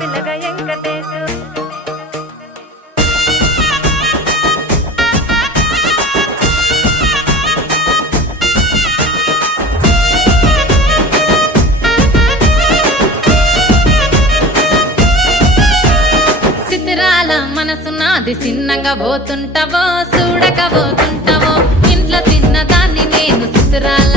పిల్లగ వెంకటేశు. చిత్రాల మనసు నాది చిన్నగా పోతుంటావో చూడక పోతుంటావో ఇంట్లో చిన్నదాన్ని నేను చిత్రాల